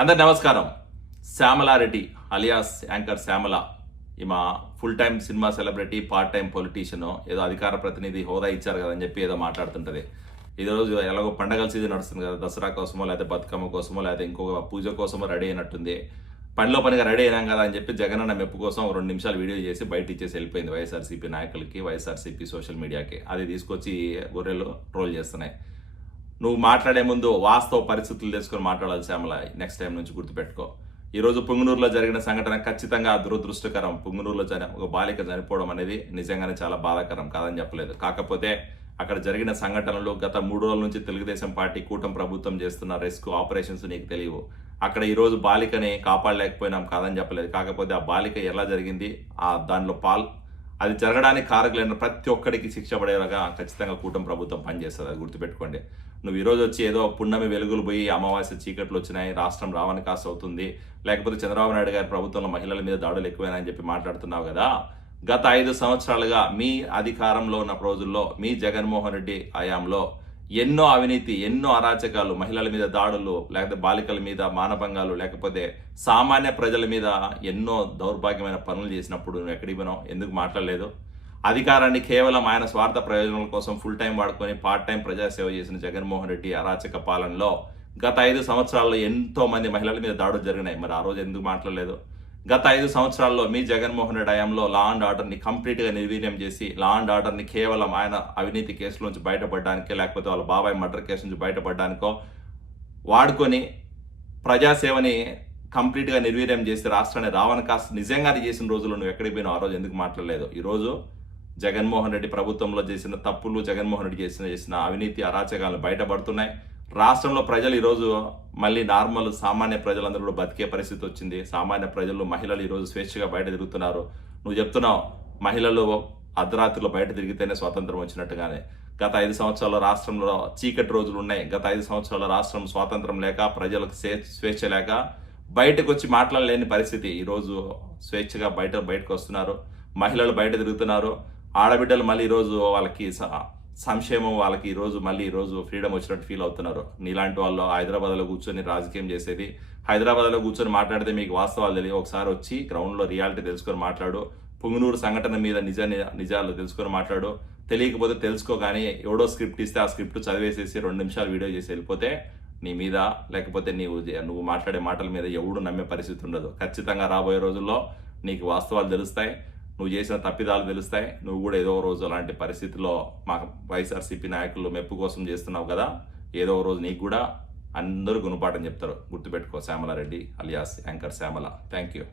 అందరు నమస్కారం. శ్యామలారెడ్డి alias anchor Shyamala ఈమె full time cinema celebrity part time politician ఏదో అధికార ప్రతినిధి హోదా ఇచ్చారు కదని చెప్పి ఏదో మాట్లాడుతుంటది. ఈ రోజు ఎలాగో పండగల సీజన్ నడుస్తుంది కదా దసరా కోసమో లేకపోతే బతుకమ్మ కోసమో లేకపోతే ఇంకొక పూజ కోసమో రెడీ అయినట్టుంది. పనిలో పనిగా రెడీ అయినాం కదా అని చెప్పి జగన్ అన్న మెప్పు కోసం రెండు నిమిషాలు వీడియో చేసి బయట ఇచ్చేసి వెళ్ళిపోయింది వైఎస్ఆర్సీపీ నాయకులకి వైఎస్ఆర్సీపీ సోషల్ మీడియాకి అది తీసుకొచ్చి గొర్రెలు ట్రోల్ చేస్తున్నాయి. నువ్వు మాట్లాడే ముందు వాస్తవ పరిస్థితులు తెలుసుకొని మాట్లాడాలి శ్యామల. నెక్స్ట్ టైం నుంచి గుర్తుపెట్టుకో. ఈరోజు రోజు పుంగనూరులో జరిగిన సంఘటన ఖచ్చితంగా దురదృష్టకరం. పుంగనూరులో జరి ఒక బాలిక చనిపోవడం అనేది నిజంగానే చాలా బాధాకరం కాదని చెప్పలేదు. కాకపోతే అక్కడ జరిగిన సంఘటనలు గత మూడు రోజుల నుంచి తెలుగుదేశం పార్టీ కూటమి ప్రభుత్వం చేస్తున్న రెస్క్యూ ఆపరేషన్స్ నీకు తెలియవు. అక్కడ ఈరోజు బాలికని కాపాడలేకపోయినాం కాదని చెప్పలేదు. కాకపోతే ఆ బాలిక ఎలా జరిగింది? ఆ దానిలో పాల్ అది జరగడానికి కారకులైన ప్రతి ఒక్కడికి శిక్ష పడేలాగా ఖచ్చితంగా కూటమి ప్రభుత్వం పనిచేస్తుంది అది గుర్తుపెట్టుకోండి. నువ్వు ఈరోజు వచ్చి ఏదో పున్నమి వెలుగులు పోయి అమావాస్య చీకట్లు వచ్చినాయి రాష్ట్రం రావని కాస్త అవుతుంది లేకపోతే చంద్రబాబు నాయుడు గారి ప్రభుత్వంలో మహిళల మీద దాడులు ఎక్కువైనాయని చెప్పి మాట్లాడుతున్నావు కదా? గత ఐదు సంవత్సరాలుగా మీ అధికారంలో ఉన్న రోజుల్లో మీ జగన్మోహన్ రెడ్డి హయాంలో ఎన్నో అవినీతి ఎన్నో అరాచకాలు మహిళల మీద దాడులు లేకపోతే బాలికల మీద మానభంగాలు లేకపోతే సామాన్య ప్రజల మీద ఎన్నో దౌర్భాగ్యమైన పనులు చేసినప్పుడు నువ్వు ఎక్కడికి పోయినావు? ఎందుకు మాట్లాడలేదు? అధికారాన్ని కేవలం ఆయన స్వార్థ ప్రయోజనాల కోసం ఫుల్ టైం వాడుకొని పార్ట్ టైం ప్రజాసేవ చేసిన జగన్మోహన్ రెడ్డి అరాచక పాలనలో గత ఐదు సంవత్సరాల్లో ఎంతో మంది మహిళల మీద దాడులు జరిగినాయి. మరి ఆ రోజు ఎందుకు మాట్లాడలేదు? గత ఐదు సంవత్సరాల్లో మీ జగన్మోహన్ రెడ్డి హయాంలో లా అండ్ ఆర్డర్ని కంప్లీట్గా నిర్వీర్యం చేసి లా అండ్ ఆర్డర్ని కేవలం ఆయన అవినీతి కేసుల నుంచి బయటపడడానికే లేకపోతే వాళ్ళ బాబాయ్ మర్డర్ కేసు నుంచి బయటపడడానికో వాడుకొని ప్రజాసేవని కంప్లీట్గా నిర్వీర్యం చేసి రాష్ట్రాన్ని రావణ కాస్త నిజంగానే చేసిన రోజుల్లో నువ్వు ఎక్కడికి పోయినా ఆ రోజు ఎందుకు మాట్లాడలేదు? ఈరోజు జగన్మోహన్ రెడ్డి ప్రభుత్వంలో చేసిన తప్పులు జగన్మోహన్ రెడ్డి చేసిన చేసిన అవినీతి అరాచకాలు బయటపడుతున్నాయి. రాష్ట్రంలో ప్రజలు ఈరోజు మళ్ళీ నార్మల్ సామాన్య ప్రజలందరూ కూడా బతికే పరిస్థితి వచ్చింది. సామాన్య ప్రజలు మహిళలు ఈరోజు స్వేచ్ఛగా బయట తిరుగుతున్నారు. నువ్వు చెప్తున్నావు మహిళలు అర్ధరాత్రిలో బయట తిరిగితేనే స్వాతంత్రం వచ్చినట్టుగానే. గత ఐదు సంవత్సరాల రాష్ట్రంలో చీకటి రోజులు ఉన్నాయి. గత ఐదు సంవత్సరాల రాష్ట్రం స్వాతంత్రం లేక ప్రజలకు స్వేచ్ఛ లేక బయటకు వచ్చి మాట్లాడలేని పరిస్థితి ఈరోజు స్వేచ్ఛగా బయట బయటకు వస్తున్నారు. మహిళలు బయట తిరుగుతున్నారు. ఆడబిడ్డలు మళ్ళీ ఈరోజు వాళ్ళకి సంక్షేమం వాళ్ళకి ఈరోజు మళ్ళీ ఈరోజు ఫ్రీడమ్ వచ్చినట్టు ఫీల్ అవుతున్నారు. నీలాంటి వాళ్ళు హైదరాబాద్లో కూర్చొని రాజకీయం చేసేది. హైదరాబాద్లో కూర్చొని మాట్లాడితే మీకు వాస్తవాలు తెలియదు ఒకసారి వచ్చి గ్రౌండ్లో రియాలిటీ తెలుసుకొని మాట్లాడు. పుంగనూరు సంఘటన మీద నిజ నిజాలు తెలుసుకొని మాట్లాడు. తెలియకపోతే తెలుసుకో కానీ ఎవడో స్క్రిప్ట్ ఇస్తే ఆ స్క్రిప్ట్ చదివేసేసి రెండు నిమిషాలు వీడియో చేసి వెళ్ళిపోతే నీ మీద లేకపోతే నీవు నువ్వు మాట్లాడే మాటల మీద ఎవడు నమ్మే పరిస్థితి ఉండదు. ఖచ్చితంగా రాబోయే రోజుల్లో నీకు వాస్తవాలు తెలుస్తాయి. నువ్వు చేసిన తప్పిదాలు తెలుస్తాయి. నువ్వు కూడా ఏదో ఒక రోజు అలాంటి పరిస్థితిలో మా వైఎస్ఆర్సీపీ నాయకులు మెప్పు కోసం చేస్తున్నావు కదా ఏదో ఒక రోజు నీకు కూడా అందరూ గుణపాఠం చెప్తారు. గుర్తుపెట్టుకో Shyamala Reddy alias anchor Shyamala. Thank you